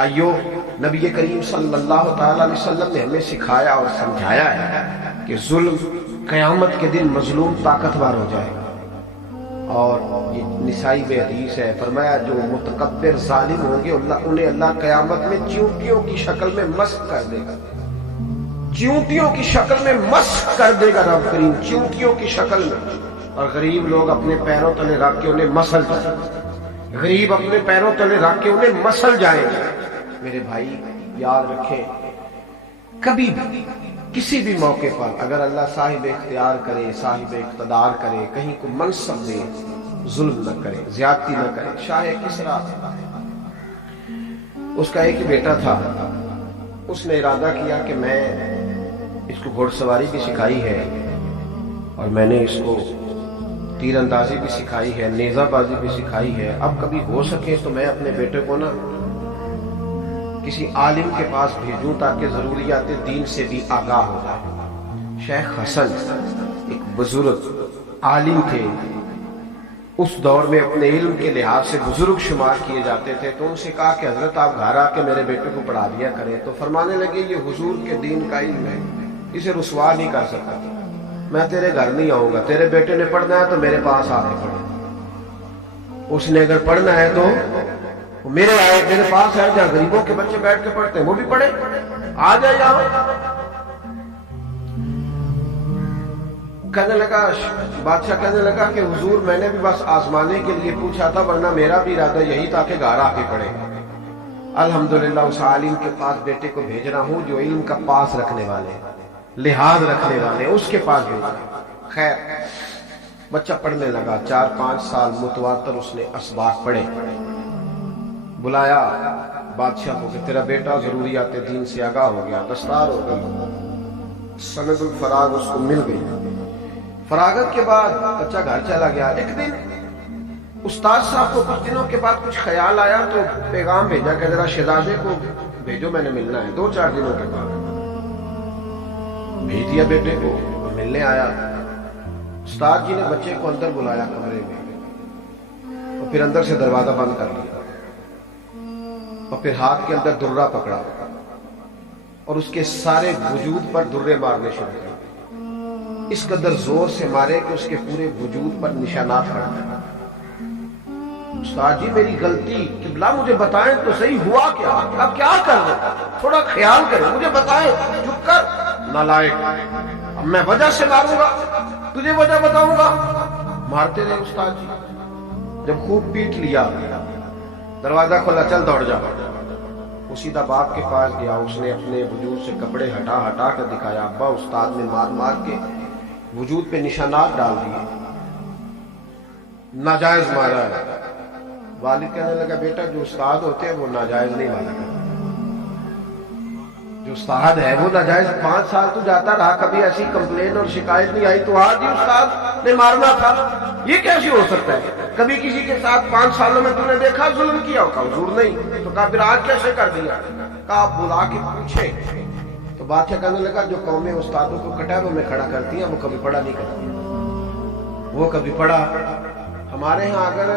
بھائیوں، نبی کریم صلی اللہ تعالی علیہ وسلم نے ہمیں سکھایا اور سمجھایا ہے کہ ظلم قیامت کے دن مظلوم طاقتور ہو جائے گا، اور یہ نسائی میں حدیث ہے، فرمایا جو متکبر ظالم ہوں گے انہیں اللہ قیامت میں چیونٹیوں کی شکل میں مسخ کر دے گا، چیونٹیوں کی شکل میں مسخ کر دے گا رب کریم، چیونٹیوں کی شکل میں، اور غریب لوگ اپنے پیروں تلے رکھ کے انہیں مسل جائیں، غریب اپنے پیروں تلے رکھ کے انہیں مسل جائیں گے۔ میرے بھائی یاد رکھیں، کبھی بھی کسی بھی موقع پر اگر اللہ صاحب اختیار کرے، صاحب اقتدار کرے، کہیں کو منصب دے، ظلم نہ کرے، زیادتی نہ کرے۔ شاہ کسریٰ، اس کا ایک بیٹا تھا، اس نے ارادہ کیا کہ میں اس کو گھوڑ سواری بھی سکھائی ہے اور میں نے اس کو تیر اندازی بھی سکھائی ہے، نیزہ بازی بھی سکھائی ہے، اب کبھی ہو سکے تو میں اپنے بیٹے کو نا کسی عالم کے پاس بھیجوں تاکہ ضروریات دین سے بھی آگاہ ہو جائے۔ شیخ حسن ایک بزرگ عالم تھے، اس دور میں اپنے علم کے لحاظ سے بزرگ شمار کیے جاتے تھے، تو ان سے کہا کہ حضرت آپ گھر آ کے میرے بیٹے کو پڑھا دیا کریں، تو فرمانے لگے یہ حضور کے دین کا علم ہے، اسے رسوا نہیں کر سکتا، میں تیرے گھر نہیں آؤں گا، تیرے بیٹے نے پڑھنا ہے تو میرے پاس آ کے پڑھے، اس نے اگر پڑھنا ہے تو میرے پاس ہے، جہاں غریبوں کے بچے بیٹھ کے پڑھتے ہیں وہ بھی پڑھے، آ جائے یہاں۔ کہنے لگا، بادشاہ کہنے لگا کہ حضور میں نے بھی بس آزمانے کے لیے پوچھا تھا، ورنہ میرا بھی ارادہ یہی تھا کہ گھر آ کے پڑھے۔ الحمدللہ اس عالم کے پاس بیٹے کو بھیج رہا ہوں جو علم کا پاس رکھنے والے، لحاظ رکھنے والے، اس کے پاس بھیجا۔ خیر بچہ پڑھنے لگا، 4-5 سال متواتر اس نے اسباق پڑھے۔ بلایا بادشاہ کو کہ تیرا بیٹا ضروریات دین سے آگاہ ہو گیا، دستار ہو گئی، سند الفراغ اس کو مل گئی۔ فراغت کے بعد بچہ گھر چلا گیا۔ ایک دن استاد صاحب کو کچھ دنوں کے بعد کچھ خیال آیا تو پیغام بھیجا کہ ذرا شہزادے کو بھیجو، میں نے ملنا ہے۔ 2-4 دنوں کے بعد بھیج دیا بیٹے کو، ملنے آیا۔ استاد جی نے بچے کو اندر بلایا کمرے میں، اور پھر اندر سے دروازہ بند کر دیا، اور پھر ہاتھ کے اندر درہ پکڑا اور اس کے سارے وجود پر درے مارنے شروع کیے، اس قدر زور سے مارے کہ اس کے پورے وجود پر نشانات پڑ گئے۔ استاد جی میری غلطی، قبلہ مجھے بتائیں تو صحیح ہوا کیا، اب کیا کر رہے، تھوڑا خیال کریں، مجھے بتائیں۔ چپ کر نالائق، اب میں وجہ سے ماروں گا، تجھے وجہ بتاؤں گا۔ مارتے رہے استاد جی، جب خوب پیٹ لیا، دروازہ کھولا، چل دوڑ جا۔ وہ سیدھا باپ کے پاس گیا، اس نے اپنے وجود سے کپڑے ہٹا کر دکھایا، ابا استاد نے مار کے وجود پہ نشانات ڈال دیے، ناجائز مارا ہے۔ والد کہنے لگا بیٹا جو استاد ہوتے ہیں وہ ناجائز نہیں مارا کرتے، جو استاد ہے وہ ناجائز۔ 5 سال تو جاتا رہا، کبھی ایسی کمپلین اور شکایت نہیں آئی تو آج ہی استاد نے مارنا تھا، یہ کیسے ہو سکتا ہے؟ کبھی کسی کے ساتھ 5 سالوں میں تم نے دیکھا ظلم کیا ہوگا؟ حضور نہیں، تو کہا پھر آج کیسے کر دیا؟ کہا آپ بلا کے پوچھے۔ تو بادشاہ کہنے لگا جو قومیں استادوں کو کٹاروں میں کھڑا کرتی ہیں وہ کبھی پڑھا نہیں کرتی، وہ کبھی پڑھا۔ ہمارے ہاں اگر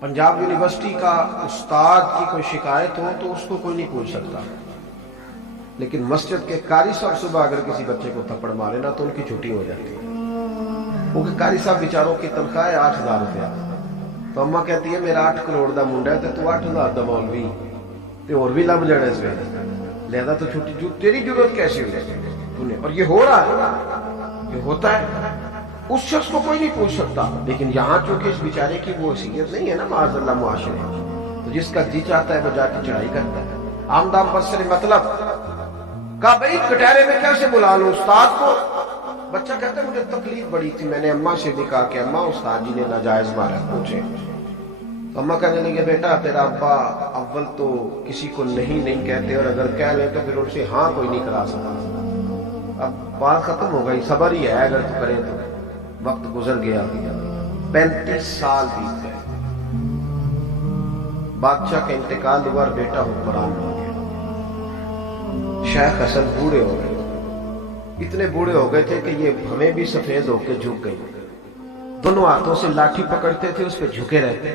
پنجاب یونیورسٹی کا استاد کی کوئی شکایت ہو تو اس کو کوئی نہیں پوچھ سکتا، لیکن مسجد کے قاری صاحب صبح اگر کسی بچے کو تھپڑ مارے نا تو ان کی چھٹی ہو جاتی ہے، کیونکہ قاری صاحب بیچاروں کی تنخواہ ہے 8,000 روپیہ۔ تو اماں کہتی ہے میرا 8 کروڑ دا منڈا ہے تو 8,000 دا مولوی تے اور بھی لب جانا اس ویلے، لہذا تو چھٹی جو تیری ضرورت کیسی ہوئی؟ اور یہ ہو رہا ہے، یہ ہوتا ہے، اس شخص کو کوئی نہیں پوچھ سکتا۔ لیکن یہاں چونکہ اس بیچارے کی وہ حیثیت نہیں ہے نا معاذ اللہ معاشرے، تو جس کا جی چاہتا ہے وہ جا کے چڑھائی کرتا ہے۔ آمدام بسر مطلب کہا بھائی کٹہرے میں کیسے بلا لوں استاد کو؟ بچہ کہتا ہے مجھے تکلیف بڑی تھی، میں نے اماں سے بھی کہا کہ اماں استاد جی نے ناجائز مارا، پوچھے۔ تو اماں کہنے لگے بیٹا تیرا ابا اول تو کسی کو نہیں کہتے، اور اگر کہہ لیں تو پھر ان سے ہاں کوئی نہیں کرا سکتا۔ اب بات ختم ہو گئی، صبر ہی ہے اگر تو کرے تو۔ وقت گزر گیا، 35 سال بیت گئے، بادشاہ کا انتقال ہوا اور بیٹا حکمران ہو گیا۔ شیخ حسن بوڑھے ہو گئے، اتنے بوڑھے ہو گئے تھے کہ یہ ہمیں بھی سفید ہو کے جھک گئی، دونوں ہاتھوں سے لاٹھی پکڑتے تھے، اس پہ جھکے رہتے،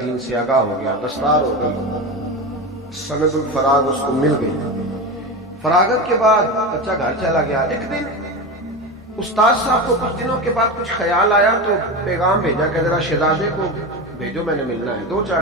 دین سے آگاہ ہو گیا, دستار ہو گئی, سند الفراغ اس کو مل گئی. فراغت کے بعد بچہ گھر چلا گیا. ایک دن استاد صاحب کو کچھ دنوں کے بعد کچھ خیال آیا تو پیغام بھیجا کہ ذرا شہزادے کو بھیجو, میں نے ملنا ہے. 2-4